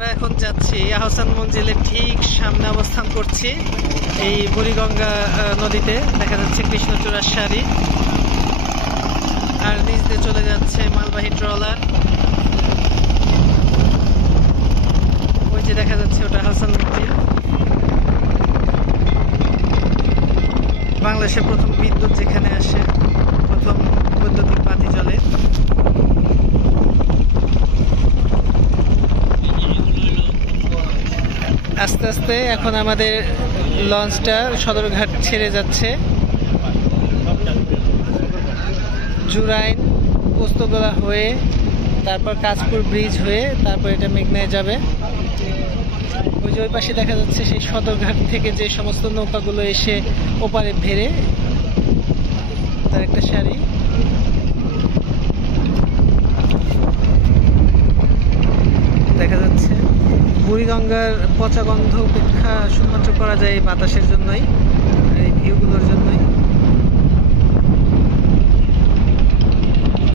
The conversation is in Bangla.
আমরা এখন যাচ্ছি আহসান মঞ্জিলের ঠিক সামনে অবস্থান করছি। এই বুড়িগঙ্গা নদীতে দেখা যাচ্ছে কৃষ্ণচূড়ার সারি, আর নিচ দিয়ে চলে যাচ্ছে মালবাহী ট্রলার। ওই যে দেখা যাচ্ছে ওটা আহসান মঞ্জিল। বাংলাদেশের প্রথম বিদ্যুৎ যেখানে আসে, প্রথম বৈদ্যুতিক বাতি জ্বলে। আস্তে আস্তে এখন আমাদের লঞ্চটা সদরঘাট ছেড়ে যাচ্ছে, জুরাইন পোস্তগোলা হয়ে, তারপর কাঁচপুর ব্রিজ হয়ে, তারপর এটা মেঘনায় যাবে। ওই যে ওই পাশে দেখা যাচ্ছে সেই সদরঘাট থেকে যে সমস্ত নৌকাগুলো এসে ওপারে ভেড়ে, তার একটা সারি। দেখা যাচ্ছে বুড়িগঙ্গার পচা গন্ধ উপেক্ষা শুধুমাত্র করা যায় এই বাতাসের জন্যই, এই ভিউগুলোর জন্যই।